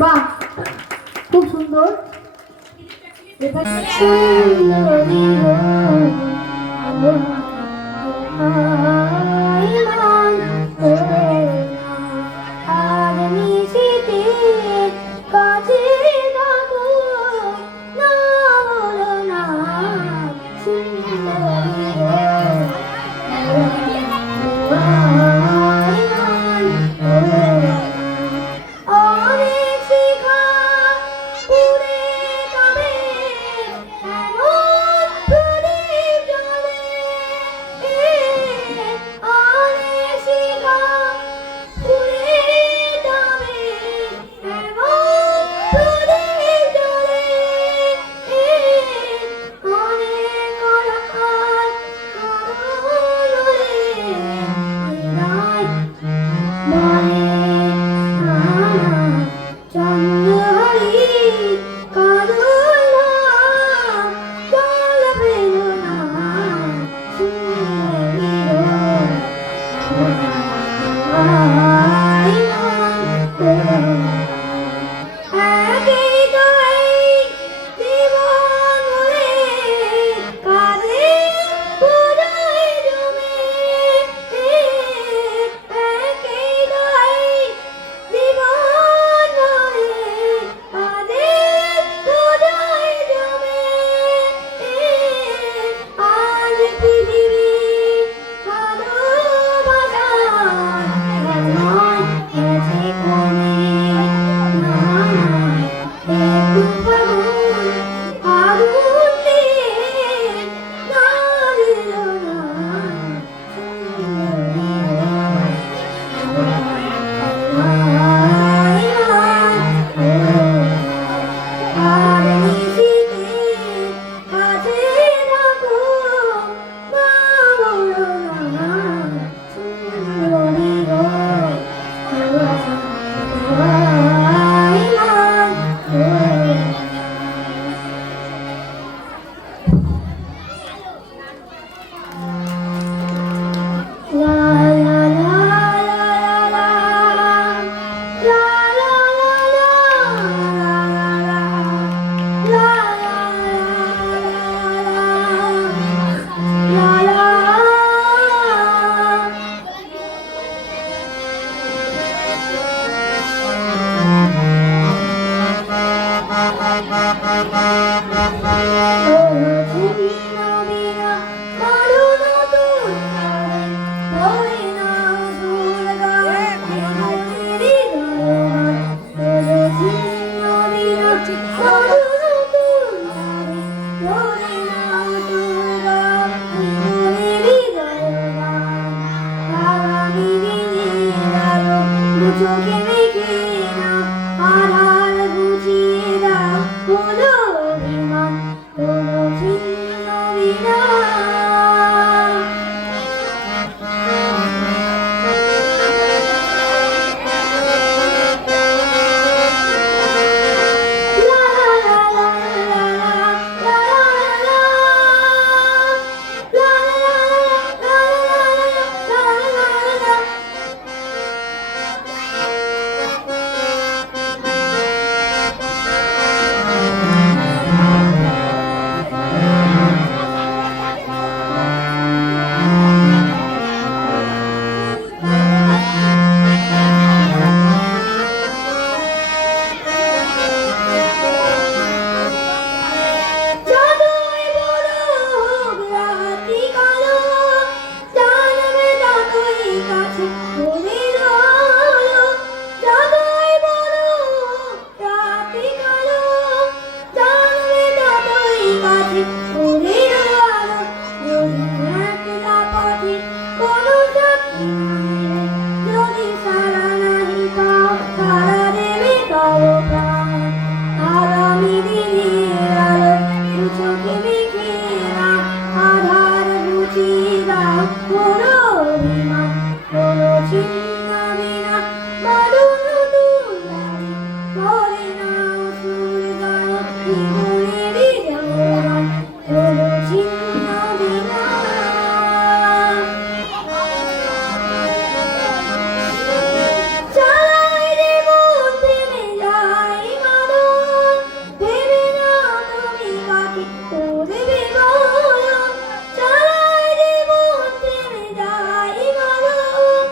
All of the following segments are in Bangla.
বাহ, খুব সুন্দর। করে না সুর গান জীবনেরই জবান হলো ছিন্ন বিরান চালায় রে মন থেমে যায় মারণ ভেবে না তুমি কাকে করবে বরণ চালায় রে মন থেমে যায় মারণ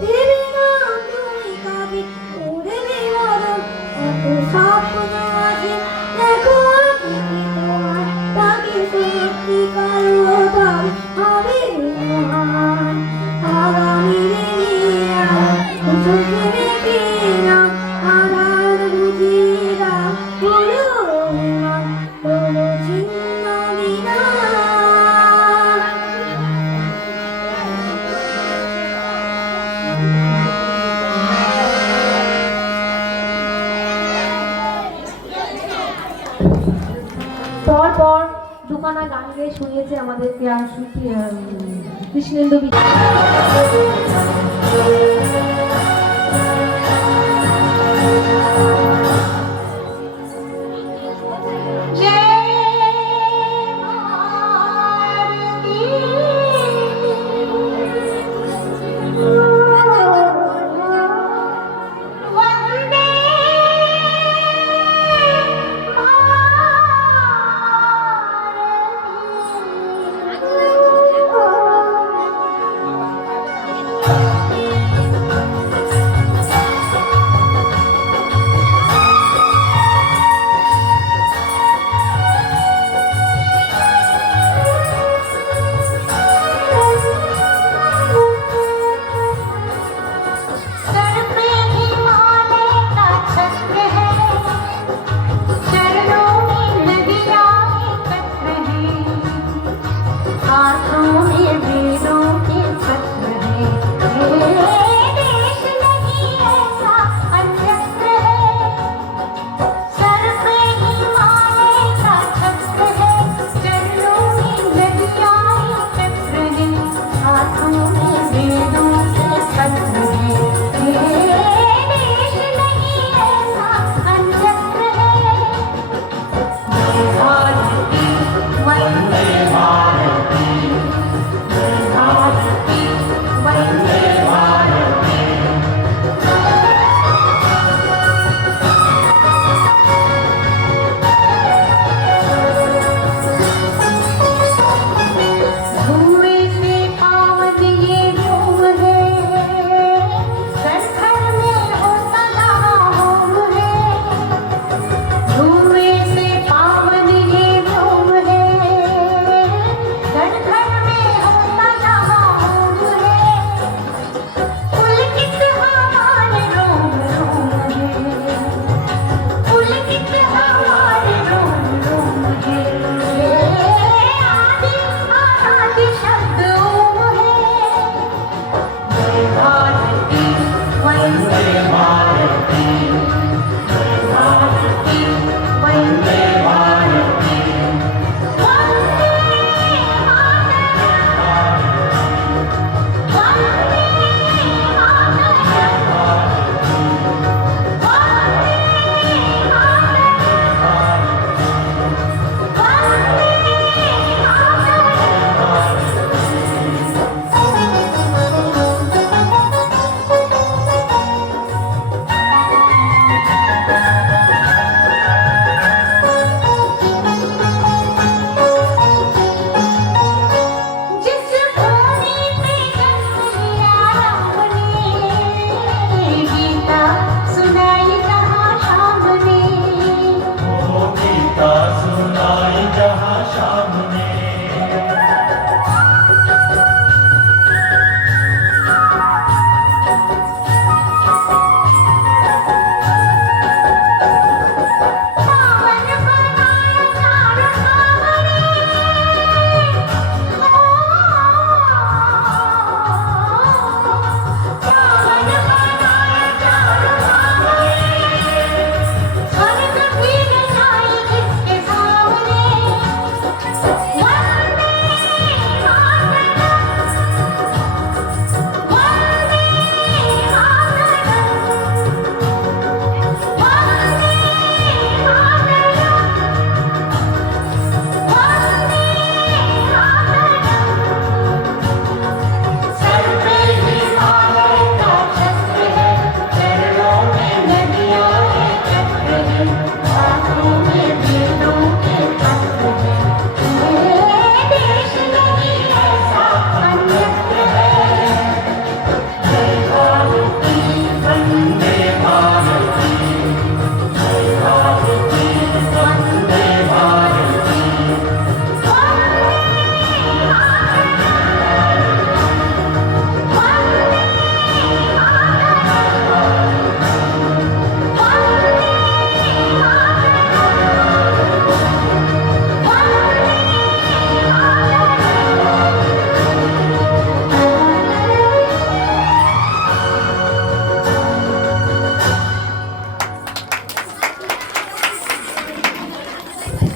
ভেবে না তুমি কাকে করবে বরণ কত স্বপ্ন আছে দেখো আঁকিনি তোমার তাকে সত্যিকার হতাম হবে মহান আগামীর নিয়া চোখে দেখি না আধার বুঝিয়ে না হলো অভিমান হলো ছিন্ন বিরান পর দুখানা গান গেয়ে শুনিয়েছে আমাদেরকে কৃষ্ণেন্দু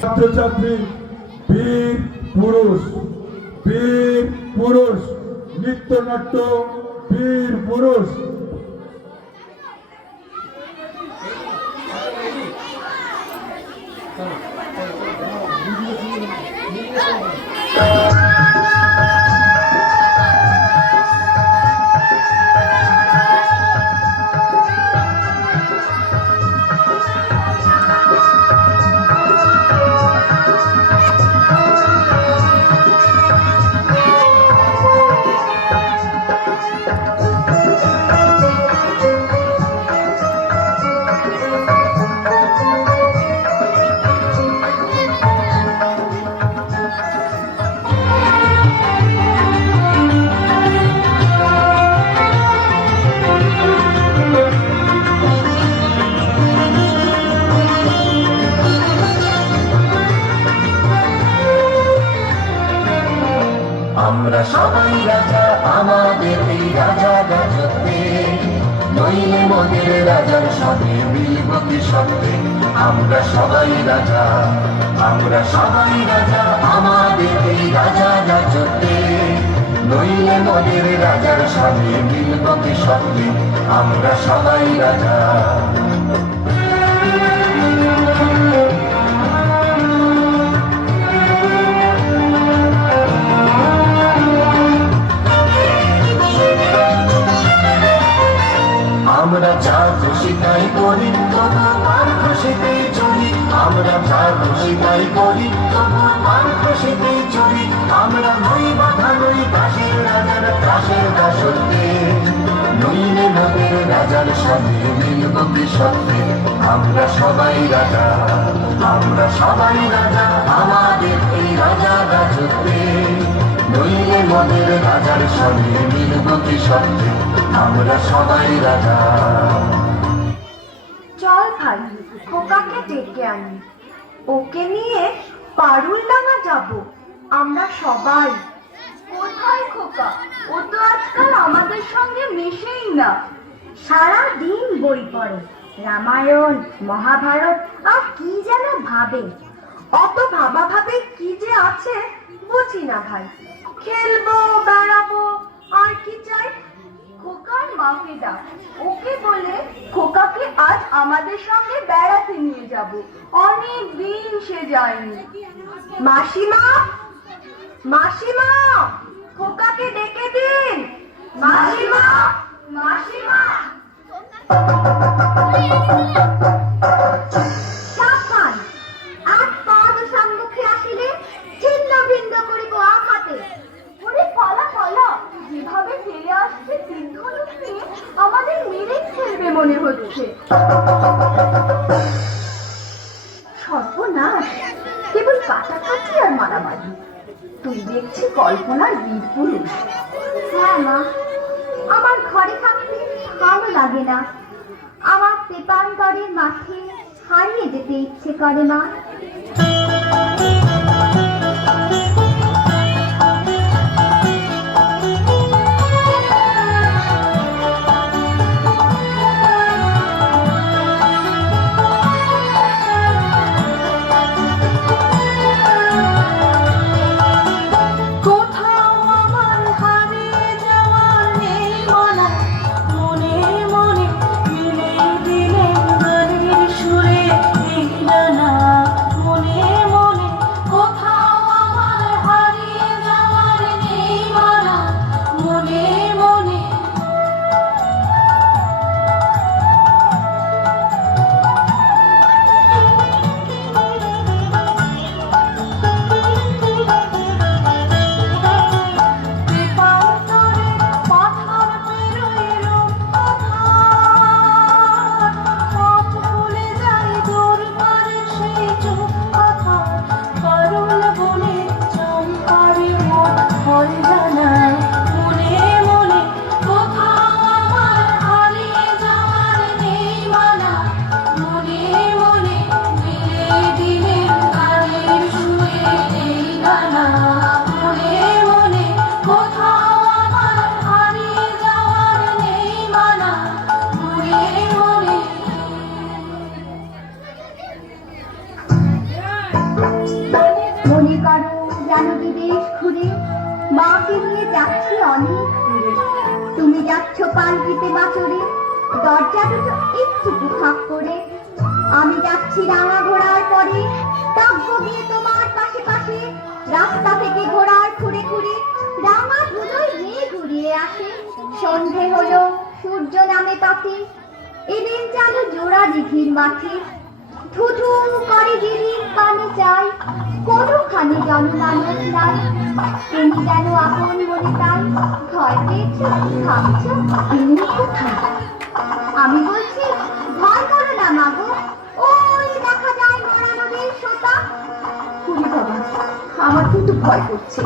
ছাত্রছাত্রী বীর পুরুষ, বীর পুরুষ, নৃত্যনাট্য বীর পুরুষ। আমরা সবাই রাজা আমাদের এই রাজা রাজত্বে, নইলে মোদের রাজার সাথে মিলব কি সত্যে। আমরা সবাই রাজা, আমরা সবাই রাজা আমাদের এই রাজা রাজত্বে, নইলে মোদের রাজার সাথে মিলব কি সত্যে। আমরা সবাই রাজা। আমরা যা খুশি তাই করি, তবু মান খুশিতেই চলি। আমরা যা খুশি তাই করি, তবু মান খুশিতেই চলি। আমরা নই বাধা, নই দাসের রাজার দাসের দাসত্বে, নইলে মোদের রাজার সাথে মিলব কি সত্যে। আমরা সবাই রাজা, আমরা সবাই রাজা আমাদের এই রাজা রাজত্বে, নইলে মোদের রাজার সঙ্গে মিলব কি সত্যে। আমরা সবাই রাজা। চল ভাই, খোকাকে ডেকে আনি, ওকে নিয়ে পারুলডাঙ্গা যাব আমরা সবাই। কোথায় খোকা? ও তো আজকাল আমাদের সঙ্গে মেশেই না। সারা দিন বই পড়ে, রামায়ণ মহাভারত আর কি যেন ভাবে। অত ভাবা ভাবে কি যে আছে বুঝি না ভাই। খেলবো, বেড়াবো, আর কি চাই। খোকার মাকে ডাক, ওকে বলে খোকাকে আজ আমাদের সঙ্গে বেড়াতে নিয়ে যাব। অনেক দিন সে যায়নি। মাসিমা, মাসিমা, খোকাকে ডেকে দিন। মাসিমা, মাসিমা। সাবধান, আজ পাদ সম্মুখে আসিলে ছিন্ন ভিন্ন করিব আঘাতে। ওরে পালা পালা, যেভাবে ফিরে আসছে সিন্ধুক নিয়ে আমাদের মেরে ফেলবে মনে হচ্ছে। সর্বনাশ, কেবল কাটাকাটি আর মারামারি। তুই দেখছি কল্পনার বীর পুরুষ। হ্যাঁ মা, আমার ঘরে থাকতে ভালো লাগে না। আমার পেপান্তরের মাঠে হারিয়ে যেতে ইচ্ছে করে মা। মনে কারো যেন বিদেশ ঘুরে, মাকে নিয়ে যাচ্ছি অনেক দূরে। তুমি যাচ্ছ পালকিতে বাছরে, দরজা দুটো একটু ফাঁক করে। আমি যাচ্ছি রাঙা ঘোড়ার পরে, ডাকবো গিয়ে তোমার পাশে পাশে। রাস্তা থেকে ঘোড়ার খুঁড়ে খুঁড়ে রাঙা ধুলোয় মেঘ ঘুরিয়ে আসে। সন্ধে হলো, সূর্য নামে পথে, এদিন যেন জোড়া দিঘির মাঠে। ধুধু করে গিরির পানি চাই, কোনোখানে জনমানব নাই। তুমি যেন আপন মনে তাই, ভয় পেয়েছ, ভাবছ তুমি কোথায়? আমি বলছি ভয় করো না মাগো, ওই দেখা যায় মরা নদীর সোতা। কুড়ি বাবা, আমার কিন্তু ভয় করছে।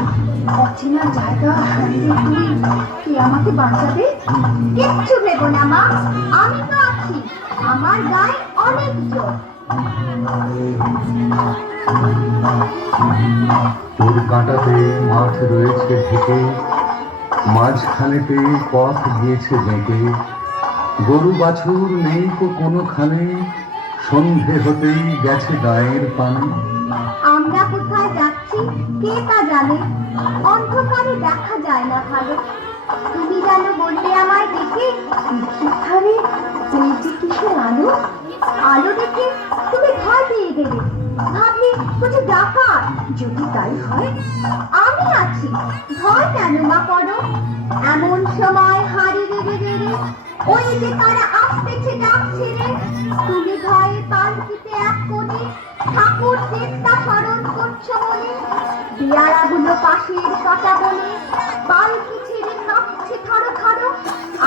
অচেনা জায়গা হারিয়ে তুই, কে আমাকে বাঁচাবে? কিচ্ছু ভেবো না মা, আমি তো আছি, আমার গায়ে অনেক জোর। তোর কাঁটাতে মাঠ রয়েছে ঢেকে, মাঝখানেতে পথ গিয়েছে বেঁকে। গরু বাছুর নেই তো কোনোখানে, সন্ধে হতেই গেছে গায়ের পানে। আমরা কোথায় যাচ্ছি কে তা জানে, অন্ধকারে দেখা যায় না ভালো। তুমি যেন বললে আমায় দেখে, সেখানে ওই যে কিসের আলো, আলো দেখে তুমি ভয় পেয়ে গেলে। ভাবলে বুঝি ডাকাত, যদি তাই হয় আমি আছি, ভয় কেন মা করো? এমন সময় হাড়ি রেড়ে রেড়ে ওই যে তারা আসতেছে ডাক ছেড়ে। তুমি ভয়ে পালকিতে এক কোণে ঠাকুর দেবতা স্মরণ করছো মনে। পেয়ারাগুলো পাশের কাটা বনে, পালকি ছেড়ে কাঁপছে থারো থারো।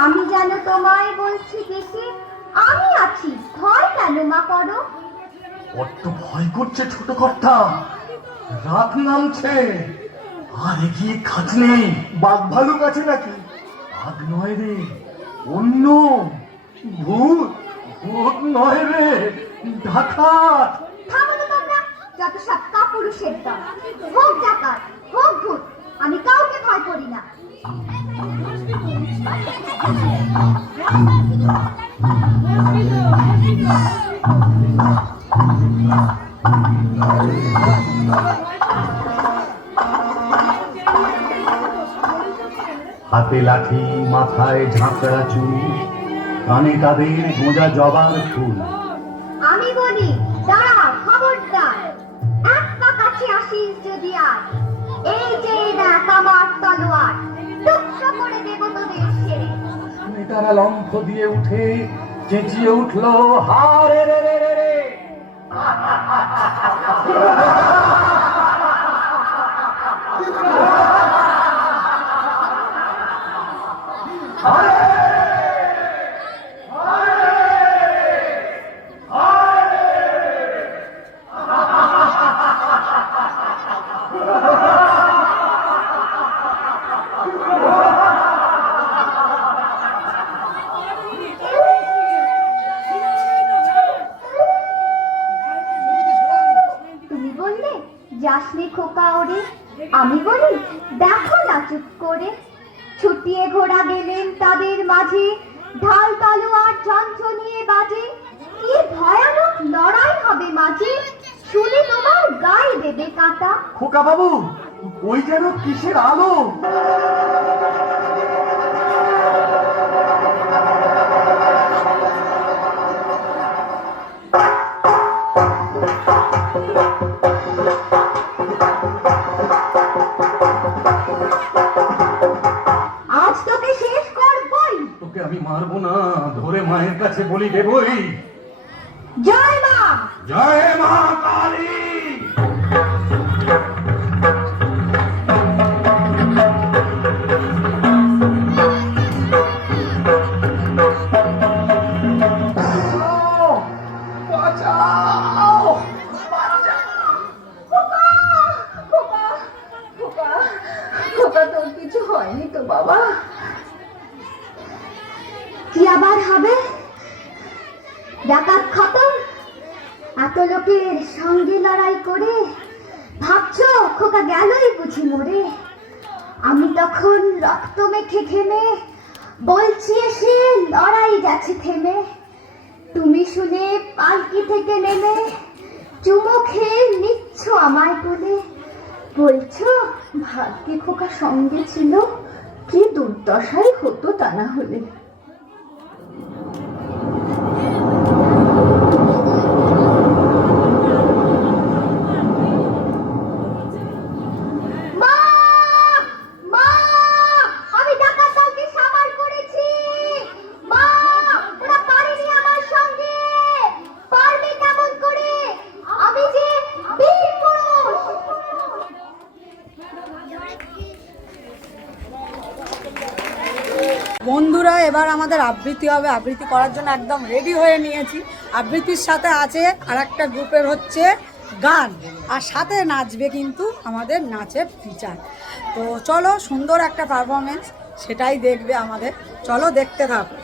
আমি যেন তোমায় বলছি দেখে, আমি আছি, ভয় কেন মা করো? বড্ড ভয় করছে ছোট কর্তা, রাত নামছে, আর এগিয়ে কাজ নেই। বাঘ ভালুক আছে নাকি? বাঘ নয় রে, অন্য ভূত। ভূত নয় রে, ডাকাত। থামো তো তোমরা, যত সব কাপুরুষের দল। হোক ডাকাত, হোক ভূত, আমি কাউকে ভয় করি না। হাতে লাঠি, মাথায় ঝাঁকড়া চুল, কানে তাদের গোঁজা জবার ফুল। আমি বলি দাঁড়া, খবরদার, এক পা কাছে আসিস যদি আর, এই যে দেখ আমার তলোয়ার, টুকরো করে দেব তোদের ছেড়ে। তারা লম্ফ দিয়ে উঠে চেঁচিয়ে উঠলো, হারে রে রে রে রে। তুমি বললে যাসনি খোকা ওরে, আমি বলি দেখো না চুপ করে। ছুটিয়ে ঘোড়া গেলেন তাদের মাঝে, ঢাল তলোয়ার ঝনঝনিয়ে বাজে। কি ভয়ানক লড়াই হবে মাঝে, শুনে তোমার গায়ে দেবে কাঁটা। খোকা বাবু, ওই যেন কিসের আলো। আজ তোকে শেষ করবই। তোকে আমি মারবো না, ধরে মায়ের কাছে বলি দেবই। জয় মা। জয় মা কালী। তোর কিছু হয়নি তো বাবা? কি আবার হবে? ডাকাত খতম, এত লোকের সঙ্গে লড়াই করে ভাবছো খোকা গেলই বুঝি মরে। আমি তখন রক্ত মেখে ঘেমে বলছি এসে লড়াই গেছে থেমে। তুমি শুনে পালকি থেকে নেমে চুমো খেয়ে নিচ্ছ আমায় কোলে। বলছো ভাগ্যে খোকা সঙ্গে ছিল, কি দুর্দশাই হতো তা না হলে। মা! মা! আমি ডাকাত দলকে সামার করেছি। মা! ওরা পারেনি আমার সঙ্গে। পারবে কেমন করে? আমি যে বীর পুরুষ। বন্ধুরা, এবার আমাদের আবৃত্তি হবে। আবৃত্তি করার জন্য একদম রেডি হয়ে নিয়েছি। আবৃত্তির সাথে আছে আর একটা গ্রুপের হচ্ছে গান, আর সাথে নাচবে কিন্তু আমাদের নাচের টিচার। তো চলো, সুন্দর একটা পারফরমেন্স, সেটাই দেখবে আমাদের। চলো দেখতে থাকো।